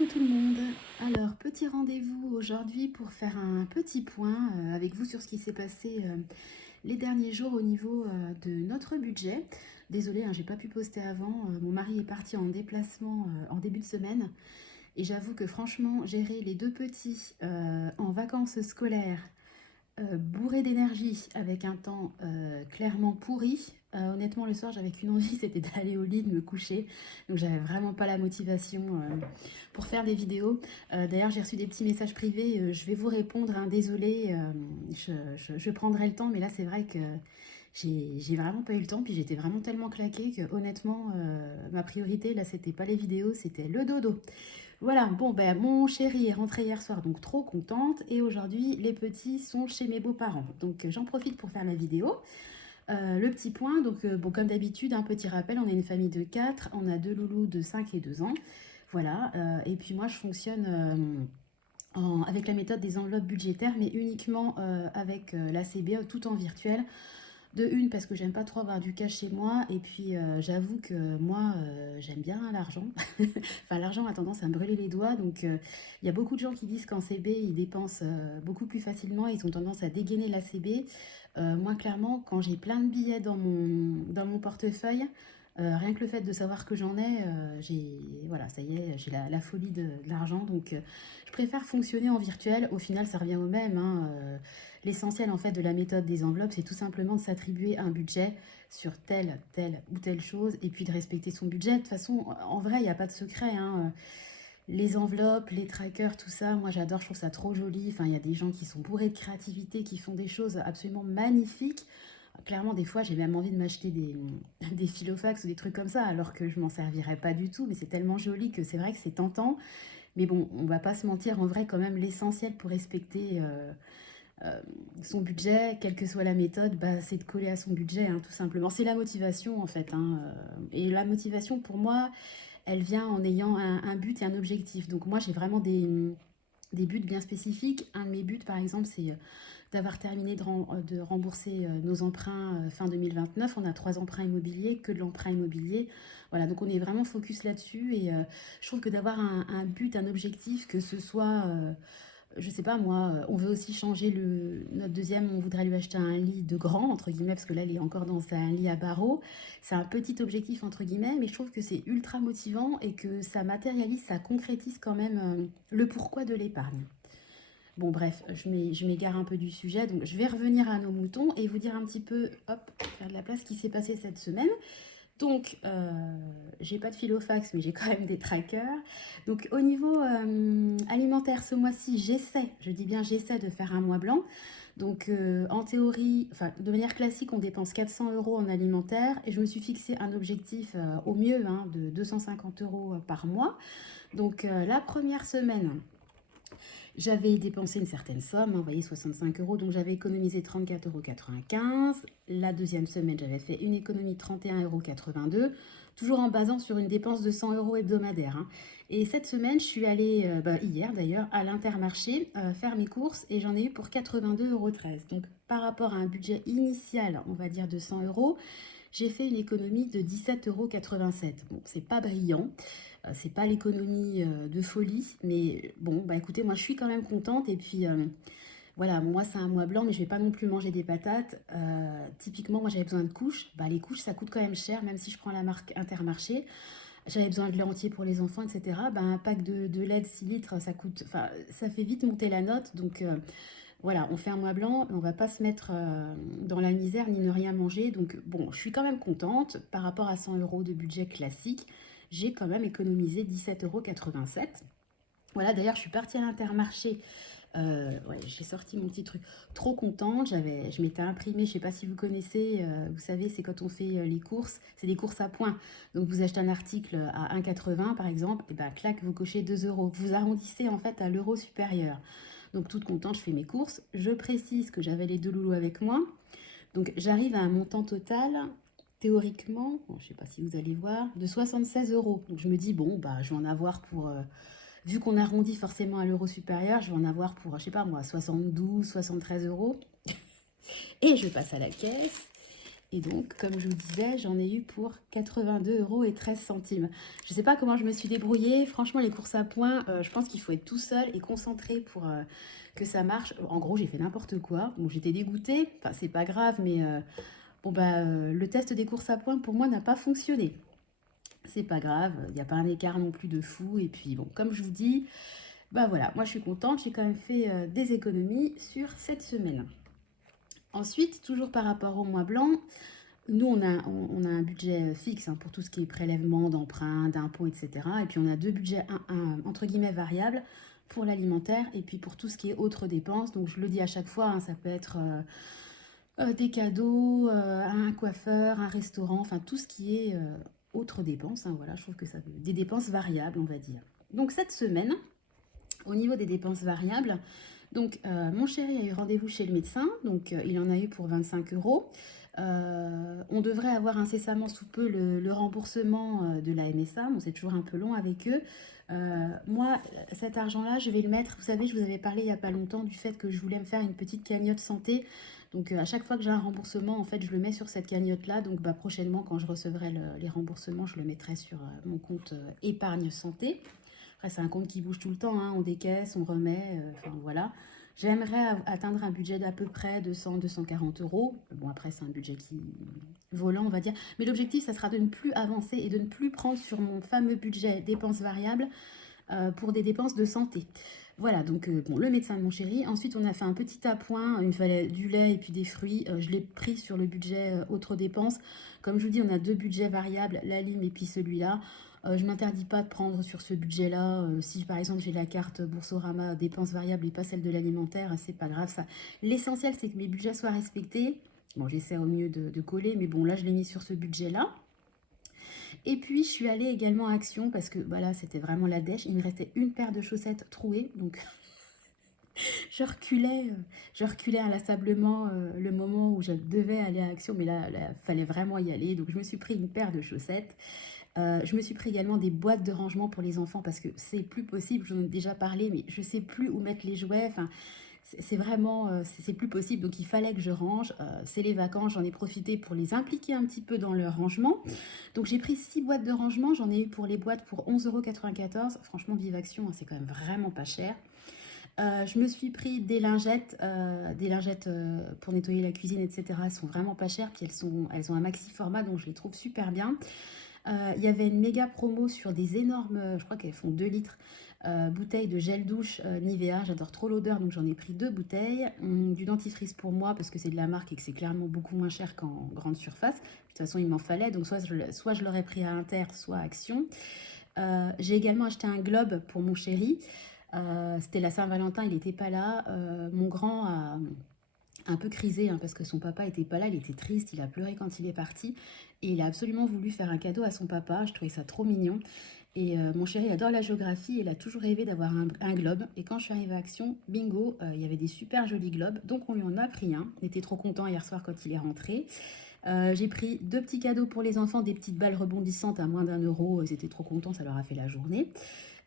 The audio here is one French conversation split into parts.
Coucou tout le monde. Alors, petit rendez-vous aujourd'hui pour faire un petit point avec vous sur ce qui s'est passé les derniers jours au niveau de notre budget. Désolée, hein, j'ai pas pu poster avant. Mon mari est parti en déplacement en début de semaine et j'avoue que franchement, gérer les deux petits en vacances scolaires bourré d'énergie avec un temps clairement pourri. Honnêtement, le soir, j'avais qu'une envie, c'était d'aller au lit, de me coucher. Donc, j'avais vraiment pas la motivation pour faire des vidéos. D'ailleurs, j'ai reçu des petits messages privés. Je vais vous répondre, hein, désolée, je prendrai le temps. Mais là, c'est vrai que j'ai vraiment pas eu le temps. Puis j'étais vraiment tellement claquée que honnêtement, ma priorité, là, c'était pas les vidéos, c'était le dodo. Voilà, bon, ben, mon chéri est rentré hier soir, donc trop contente. Et aujourd'hui, les petits sont chez mes beaux-parents. Donc, j'en profite pour faire la vidéo. Le petit point, donc, bon, comme d'habitude, un petit rappel, on est une famille de 4, on a deux loulous de 5 et 2 ans. Voilà, et puis moi, je fonctionne avec la méthode des enveloppes budgétaires, mais uniquement avec la CBE, tout en virtuel. De une, parce que j'aime pas trop avoir du cash chez moi, et puis j'avoue que moi, j'aime bien l'argent. Enfin, l'argent a tendance à me brûler les doigts, donc il y a beaucoup de gens qui disent qu'en CB, ils dépensent beaucoup plus facilement, ils ont tendance à dégainer la CB. Moi, clairement, quand j'ai plein de billets dans mon portefeuille, rien que le fait de savoir que j'en ai, voilà, ça y est, j'ai la folie de l'argent, donc je préfère fonctionner en virtuel. Au final, ça revient au même, hein. L'essentiel en fait de la méthode des enveloppes, c'est tout simplement de s'attribuer un budget sur telle ou telle chose et puis de respecter son budget. De toute façon, en vrai, il n'y a pas de secret, hein. Les enveloppes, les trackers, tout ça, moi j'adore, je trouve ça trop joli. Enfin, il y a des gens qui sont bourrés de créativité, qui font des choses absolument magnifiques. Clairement, des fois, j'ai même envie de m'acheter des filofax ou des trucs comme ça, alors que je m'en servirais pas du tout. Mais c'est tellement joli que c'est vrai que c'est tentant. Mais bon, on va pas se mentir, en vrai, quand même, l'essentiel pour respecter euh, son budget, quelle que soit la méthode, bah, c'est de coller à son budget, hein, tout simplement. C'est la motivation, en fait, hein. Et la motivation, pour moi, elle vient en ayant un but et un objectif. Donc moi, j'ai vraiment des buts bien spécifiques. Un de mes buts, par exemple, c'est d'avoir terminé de rembourser nos emprunts fin 2029. On a 3 emprunts immobiliers, que de l'emprunt immobilier. Voilà, donc on est vraiment focus là-dessus. Et je trouve que d'avoir un but, un objectif, que ce soit je sais pas moi, on veut aussi changer notre deuxième, on voudrait lui acheter un lit de grand, entre guillemets, parce que là, il est encore dans un lit à barreaux. C'est un petit objectif, entre guillemets, mais je trouve que c'est ultra motivant et que ça matérialise, ça concrétise quand même le pourquoi de l'épargne. Bon, bref, je m'égare un peu du sujet, donc je vais revenir à nos moutons et vous dire un petit peu, hop, faire de la place, ce qui s'est passé cette semaine. Donc, j'ai pas de filofax, mais j'ai quand même des trackers. Donc, au niveau alimentaire, ce mois-ci, je dis bien j'essaie de faire un mois blanc. Donc, en théorie, enfin, de manière classique, on dépense 400 euros en alimentaire et je me suis fixé un objectif au mieux, hein, de 250 euros par mois. Donc, la première semaine, j'avais dépensé une certaine somme, hein, vous voyez, 65 euros, donc j'avais économisé 34,95 €. La deuxième semaine, j'avais fait une économie de 31,82 €, toujours en basant sur une dépense de 100 euros hebdomadaire, hein. Et cette semaine, je suis allée, hier d'ailleurs, à l'Intermarché faire mes courses et j'en ai eu pour 82,13 €. Donc par rapport à un budget initial, on va dire de 100 euros, j'ai fait une économie de 17,87 €. Bon, c'est pas brillant, c'est pas l'économie de folie, mais bon, bah écoutez, moi je suis quand même contente. Et puis voilà, moi c'est un mois blanc, mais je vais pas non plus manger des patates. Typiquement, moi j'avais besoin de couches. Bah, les couches ça coûte quand même cher, même si je prends la marque Intermarché. J'avais besoin de lait entier pour les enfants, etc. Bah, un pack de lait de 6 litres, ça coûte, enfin, ça fait vite monter la note. Donc voilà, on fait un mois blanc, on va pas se mettre dans la misère ni ne rien manger. Donc bon, je suis quand même contente par rapport à 100 euros de budget classique. J'ai quand même économisé 17,87 €. Voilà, d'ailleurs, je suis partie à l'Intermarché. Ouais, j'ai sorti mon petit truc. Trop contente. Je m'étais imprimé, je sais pas si vous connaissez, vous savez, c'est quand on fait les courses, c'est des courses à points. Donc vous achetez un article à 1,80 par exemple, et ben clac, vous cochez 2 euros. Vous arrondissez en fait à l'euro supérieur. Donc toute contente, je fais mes courses. Je précise que j'avais les deux loulous avec moi. Donc j'arrive à un montant total, théoriquement, bon, je ne sais pas si vous allez voir, de 76 euros. Donc je me dis, bon, bah, je vais en avoir pour, vu qu'on arrondit forcément à l'euro supérieur, je vais en avoir pour, je sais pas moi, 72, 73 euros. Et je passe à la caisse. Et donc, comme je vous disais, j'en ai eu pour 82,13 €. Je ne sais pas comment je me suis débrouillée. Franchement, les courses à points, je pense qu'il faut être tout seul et concentré pour que ça marche. En gros, j'ai fait n'importe quoi. Bon, j'étais dégoûtée. Enfin, c'est pas grave, mais bon, le test des courses à points, pour moi, n'a pas fonctionné. C'est pas grave, il n'y a pas un écart non plus de fou. Et puis, bon, comme je vous dis, bah voilà, moi je suis contente. J'ai quand même fait des économies sur cette semaine. Ensuite, toujours par rapport au mois blanc, nous, on a un budget fixe hein, pour tout ce qui est prélèvement, d'emprunt, d'impôts, etc. Et puis, on a deux budgets, entre guillemets, variables pour l'alimentaire et puis pour tout ce qui est autres dépenses. Donc, je le dis à chaque fois, hein, ça peut être des cadeaux, un coiffeur, un restaurant, enfin, tout ce qui est autres dépenses. Hein, voilà, je trouve que ça des dépenses variables, on va dire. Donc, cette semaine, au niveau des dépenses variables, donc mon chéri a eu rendez-vous chez le médecin, donc il en a eu pour 25 €. On devrait avoir incessamment sous peu le remboursement de la MSA. Bon, c'est toujours un peu long avec eux. Moi, cet argent-là, je vais le mettre. Vous savez, je vous avais parlé il n'y a pas longtemps du fait que je voulais me faire une petite cagnotte santé. Donc, à chaque fois que j'ai un remboursement, en fait, je le mets sur cette cagnotte-là. Donc, prochainement, quand je recevrai les remboursements, je le mettrai sur mon compte épargne santé. Après, c'est un compte qui bouge tout le temps. Hein. On décaisse, on remet. Enfin, voilà. J'aimerais atteindre un budget d'à peu près 200-240 €. Bon, après, c'est un budget qui volant, on va dire. Mais l'objectif, ça sera de ne plus avancer et de ne plus prendre sur mon fameux budget dépenses variables pour des dépenses de santé. Voilà, donc bon, le médecin de mon chéri. Ensuite, on a fait un petit appoint. Il me fallait du lait et puis des fruits. Je l'ai pris sur le budget autres dépenses. Comme je vous dis, on a deux budgets variables, la lime et puis celui-là. Je ne m'interdis pas de prendre sur ce budget-là. Si par exemple j'ai la carte Boursorama dépenses variables et pas celle de l'alimentaire, c'est pas grave ça. L'essentiel c'est que mes budgets soient respectés. Bon, j'essaie au mieux de coller, mais bon là je l'ai mis sur ce budget-là. Et puis je suis allée également à Action parce que là c'était vraiment la dèche. Il me restait une paire de chaussettes trouées, donc je reculais inlassablement le moment où je devais aller à Action, mais là, fallait vraiment y aller. Donc je me suis pris une paire de chaussettes. Je me suis pris également des boîtes de rangement pour les enfants parce que c'est plus possible, j'en ai déjà parlé, mais je sais plus où mettre les jouets. Enfin, c'est vraiment, c'est plus possible. Donc il fallait que je range. C'est les vacances, j'en ai profité pour les impliquer un petit peu dans leur rangement. Donc j'ai pris 6 boîtes de rangement, j'en ai eu pour les boîtes pour 11,94 €. Franchement, Vive Action, hein, c'est quand même vraiment pas cher. Je me suis pris des lingettes pour nettoyer la cuisine, etc. Elles sont vraiment pas chères, puis elles ont un maxi format, donc je les trouve super bien. Il y avait une méga promo sur des énormes, je crois qu'elles font 2 litres, bouteilles de gel douche Nivea. J'adore trop l'odeur, donc j'en ai pris 2 bouteilles. Du dentifrice pour moi, parce que c'est de la marque et que c'est clairement beaucoup moins cher qu'en grande surface. De toute façon, il m'en fallait, donc soit je l'aurais pris à Inter, soit à Action. J'ai également acheté un globe pour mon chéri. C'était la Saint-Valentin, il n'était pas là. Mon grand a un peu crisé hein, parce que son papa était pas là, il était triste, il a pleuré quand il est parti et il a absolument voulu faire un cadeau à son papa. Je trouvais ça trop mignon. Et mon chéri adore la géographie et il a toujours rêvé d'avoir un globe. Et quand je suis arrivée à Action, bingo, il y avait des super jolis globes. Donc on lui en a pris un. On était trop content hier soir quand il est rentré. J'ai pris 2 petits cadeaux pour les enfants, des petites balles rebondissantes à moins d'1 €. Ils étaient trop contents, ça leur a fait la journée.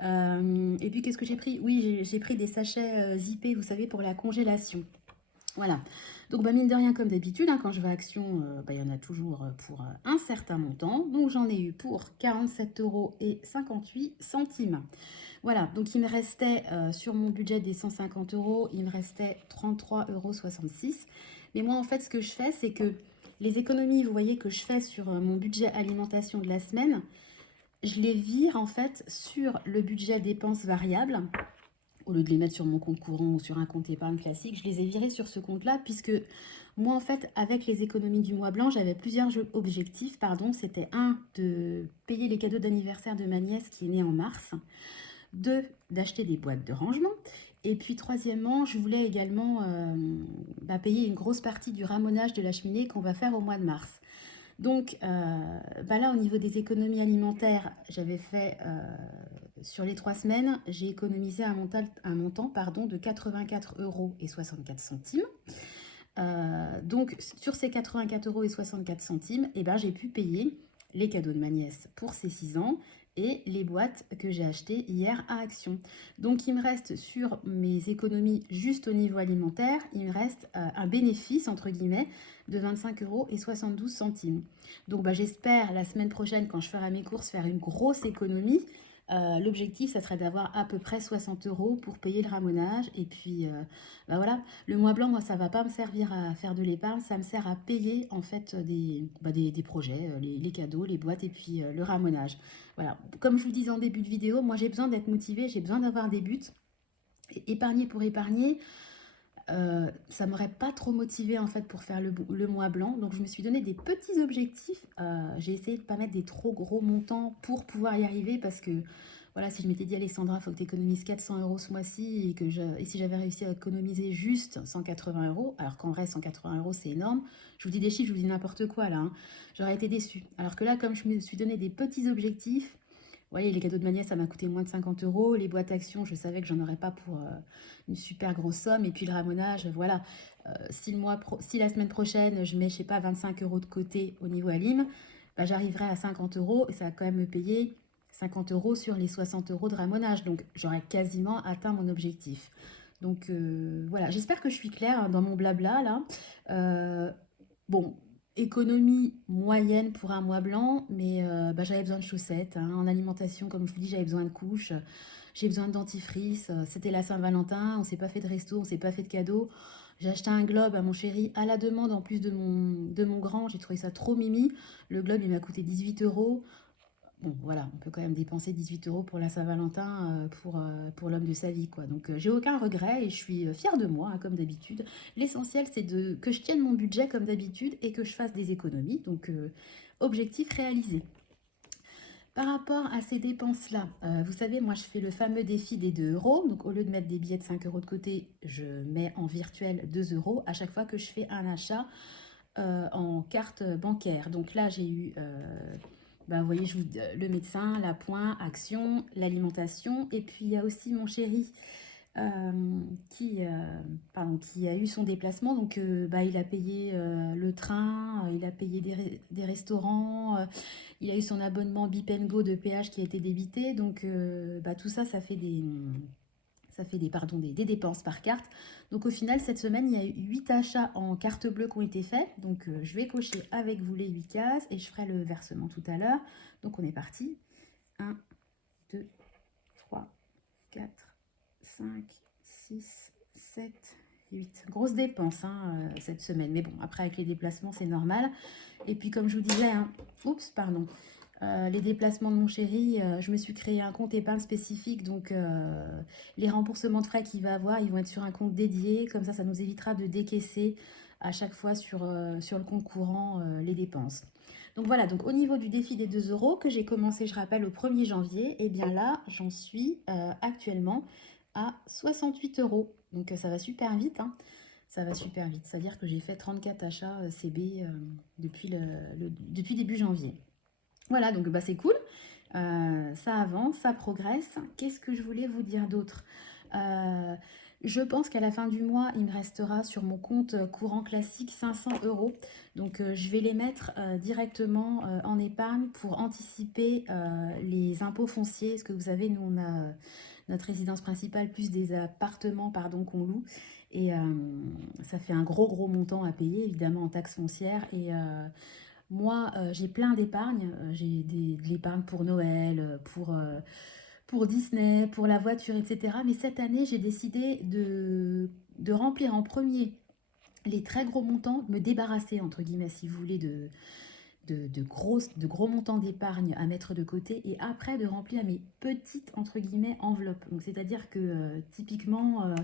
Et puis qu'est-ce que j'ai pris? Oui, j'ai pris des sachets zippés, vous savez, pour la congélation. Voilà. Donc mine de rien, comme d'habitude, hein, quand je vais à Action, il y en a toujours pour un certain montant. Donc j'en ai eu pour 47,58 €. Voilà, donc il me restait sur mon budget des 150 €, il me restait 33,66 €. Mais moi, en fait, ce que je fais, c'est que les économies, vous voyez, que je fais sur mon budget alimentation de la semaine, je les vire en fait sur le budget dépenses variables. Au lieu de les mettre sur mon compte courant ou sur un compte épargne classique, je les ai virés sur ce compte-là puisque moi, en fait, avec les économies du mois blanc, j'avais plusieurs objectifs. C'était un, de payer les cadeaux d'anniversaire de ma nièce qui est née en mars. 2, d'acheter des boîtes de rangement. Et puis troisièmement, je voulais également payer une grosse partie du ramonage de la cheminée qu'on va faire au mois de mars. Donc là, au niveau des économies alimentaires, j'avais fait, sur les 3 semaines, j'ai économisé un montant de 84,64 €. Donc sur ces 84,64 €, j'ai pu payer les cadeaux de ma nièce pour ses 6 ans, et les boîtes que j'ai achetées hier à Action. Donc il me reste sur mes économies juste au niveau alimentaire, il me reste un bénéfice entre guillemets de 25,72 €. Donc bah, j'espère la semaine prochaine quand je ferai mes courses faire une grosse économie. L'objectif, ça serait d'avoir à peu près 60 € pour payer le ramonage. Et puis, bah voilà, le mois blanc, moi, ça va pas me servir à faire de l'épargne, ça me sert à payer en fait des projets, les cadeaux, les boîtes et puis le ramonage. Voilà, comme je vous disais en début de vidéo, moi j'ai besoin d'être motivée, j'ai besoin d'avoir des buts. Épargner pour épargner, ça m'aurait pas trop motivée en fait pour faire le mois blanc. Donc je me suis donné des petits objectifs. J'ai essayé de pas mettre des trop gros montants pour pouvoir y arriver parce que voilà, si je m'étais dit Alexandra, il faut que tu économises 400 € ce mois-ci et si j'avais réussi à économiser juste 180 €, alors qu'en vrai 180 € c'est énorme, je vous dis des chiffres, je vous dis n'importe quoi là, hein, j'aurais été déçue. Alors que là, comme je me suis donné des petits objectifs, vous voyez, les cadeaux de ma nièce, ça m'a coûté moins de 50 €. Les boîtes actions, je savais que j'en aurais pas pour une super grosse somme. Et puis le ramonage, voilà. Si la semaine prochaine, je mets, je sais pas, 25 € de côté au niveau Alim, bah, j'arriverai à 50 € et ça va quand même me payer 50 € sur les 60 € de ramonage. Donc j'aurais quasiment atteint mon objectif. Donc voilà, j'espère que je suis claire hein, dans mon blabla là. Bon, économie moyenne pour un mois blanc, mais bah, j'avais besoin de chaussettes. Hein. En alimentation, comme je vous dis, j'avais besoin de couches, j'ai besoin de dentifrice. C'était la Saint-Valentin, on s'est pas fait de resto, on s'est pas fait de cadeau. J'ai acheté un globe à mon chéri à la demande en plus de mon grand. J'ai trouvé ça trop mimi. Le globe, il m'a coûté 18 €. Bon, voilà, on peut quand même dépenser 18 € pour la Saint-Valentin pour l'homme de sa vie, quoi. Donc, j'ai aucun regret et je suis fière de moi, hein, comme d'habitude. L'essentiel, c'est que je tienne mon budget comme d'habitude et que je fasse des économies. Donc, objectif réalisé. Par rapport à ces dépenses-là, vous savez, moi, je fais le fameux défi des 2 €. Donc, au lieu de mettre des billets de 5 € de côté, je mets en virtuel 2 € à chaque fois que je fais un achat en carte bancaire. Donc là, j'ai eu... ben, vous voyez, le médecin, l'appoint, Action, l'alimentation. Et puis, il y a aussi mon chéri qui a eu son déplacement. Donc, bah, il a payé le train, il a payé des restaurants, il a eu son abonnement Bip & Go de péage qui a été débité. Donc, bah, tout ça, ça fait des dépenses par carte. Donc au final, cette semaine, il y a eu 8 achats en carte bleue qui ont été faits. Donc je vais cocher avec vous les 8 cases et je ferai le versement tout à l'heure. Donc on est parti. 1, 2, 3, 4, 5, 6, 7, 8. Grosse dépense hein, cette semaine. Mais bon, après avec les déplacements, c'est normal. Et puis comme je vous disais, hein, oups, pardon. Les déplacements de mon chéri, je me suis créé un compte épargne spécifique, donc les remboursements de frais qu'il va avoir, ils vont être sur un compte dédié, comme ça nous évitera de décaisser à chaque fois sur le compte courant les dépenses. Donc voilà, donc au niveau du défi des 2 € que j'ai commencé, je rappelle, au 1er janvier, et bien là, j'en suis actuellement à 68 €. Donc ça va super vite, hein. Ça va super vite, c'est-à-dire que j'ai fait 34 achats CB depuis début janvier. Voilà, donc bah, c'est cool. Ça avance, ça progresse. Qu'est-ce que je voulais vous dire d'autre? Je pense qu'à la fin du mois, il me restera sur mon compte courant classique 500 €. Donc, je vais les mettre directement en épargne pour anticiper les impôts fonciers. Parce que vous savez, nous, on a notre résidence principale plus des appartements pardon, qu'on loue. Et ça fait un gros montant à payer, évidemment, en taxes foncières. Et moi, j'ai plein d'épargne. J'ai de l'épargne pour Noël, pour Disney, pour la voiture, etc. Mais cette année, j'ai décidé de remplir en premier les très gros montants, me débarrasser, entre guillemets, si vous voulez, de gros montants d'épargne à mettre de côté et après de remplir mes petites, entre guillemets, enveloppes. Donc, c'est-à-dire que typiquement,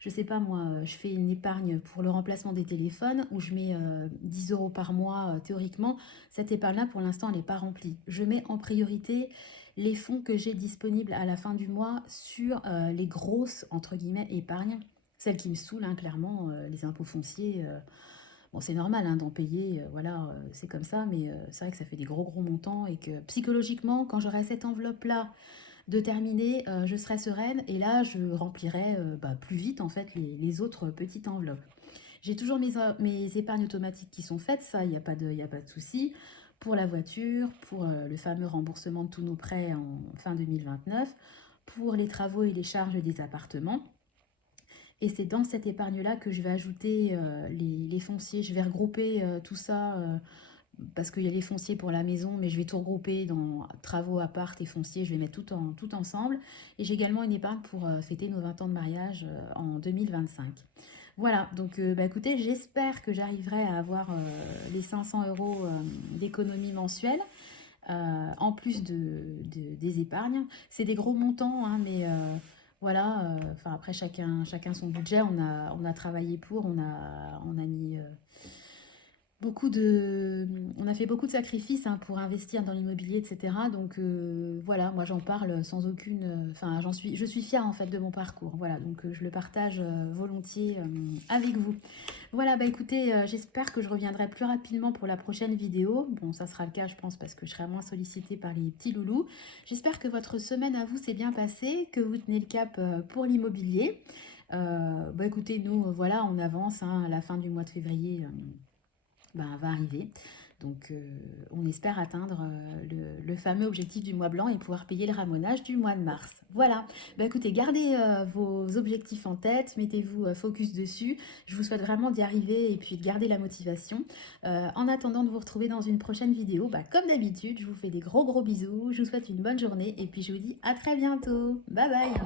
je sais pas moi, je fais une épargne pour le remplacement des téléphones où je mets 10 € par mois théoriquement. Cette épargne-là, pour l'instant, elle n'est pas remplie. Je mets en priorité les fonds que j'ai disponibles à la fin du mois sur les grosses, entre guillemets, épargnes. Celles qui me saoulent, hein, clairement, les impôts fonciers. Bon, c'est normal hein, d'en payer, voilà, c'est comme ça, mais c'est vrai que ça fait des gros montants et que psychologiquement, quand j'aurai cette enveloppe-là de terminer, je serai sereine et là, je remplirai bah, plus vite en fait les autres petites enveloppes. J'ai toujours mes épargnes automatiques qui sont faites, ça, il n'y a pas de souci. pour la voiture, pour le fameux remboursement de tous nos prêts en fin 2029, pour les travaux et les charges des appartements. Et c'est dans cette épargne-là que je vais ajouter les fonciers. Je vais regrouper tout ça parce qu'il y a les fonciers pour la maison, mais je vais tout regrouper dans travaux, appart et fonciers. Je vais mettre tout ensemble. Et j'ai également une épargne pour fêter nos 20 ans de mariage en 2025. Voilà, donc bah, écoutez, j'espère que j'arriverai à avoir les 500 euros d'économie mensuelle. En plus des épargnes. C'est des gros montants, hein, mais voilà, enfin après chacun son budget, on a travaillé pour, on a mis on a fait beaucoup de sacrifices hein, pour investir dans l'immobilier, etc. Donc voilà, moi j'en parle sans aucune, enfin je suis fière en fait de mon parcours. Voilà, donc je le partage volontiers avec vous. Voilà, bah écoutez, j'espère que je reviendrai plus rapidement pour la prochaine vidéo. Bon, ça sera le cas, je pense, parce que je serai moins sollicitée par les petits loulous. J'espère que votre semaine à vous s'est bien passée, que vous tenez le cap pour l'immobilier. Bah écoutez, nous, voilà, on avance, hein, à la fin du mois de février. Va arriver. Donc on espère atteindre le fameux objectif du mois blanc et pouvoir payer le ramonage du mois de mars. Voilà, bah, écoutez, gardez vos objectifs en tête, mettez-vous focus dessus. Je vous souhaite vraiment d'y arriver et puis de garder la motivation. En attendant de vous retrouver dans une prochaine vidéo, bah, comme d'habitude, je vous fais des gros bisous, je vous souhaite une bonne journée et puis je vous dis à très bientôt. Bye bye.